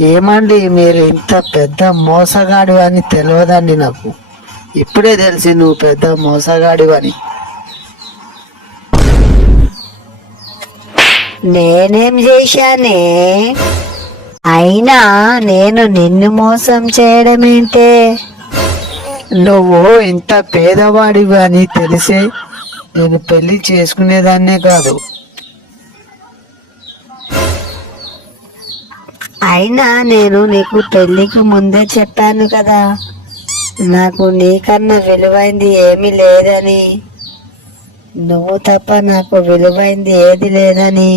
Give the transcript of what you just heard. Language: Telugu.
ఏమండి మీరు ఇంత పెద్ద మోసగాడు అని తెలియదండి నాకు. ఇప్పుడే తెలిసి నువ్వు పెద్ద మోసగాడు అని. నేనేం చేశానే? అయినా నేను నిన్ను మోసం చేయడం ఏంటే? నువ్వు ఇంత పేదవాడివి అని తెలిసే నేను పెళ్లి చేసుకునేదాన్నే కాదు. అయినా నేను నీకు పెళ్లికి ముందే చెప్పాను కదా, నాకు నీకన్నా విలువైంది ఏమీ లేదని. నువ్వు తప్ప నాకు విలువైంది ఏది లేదని.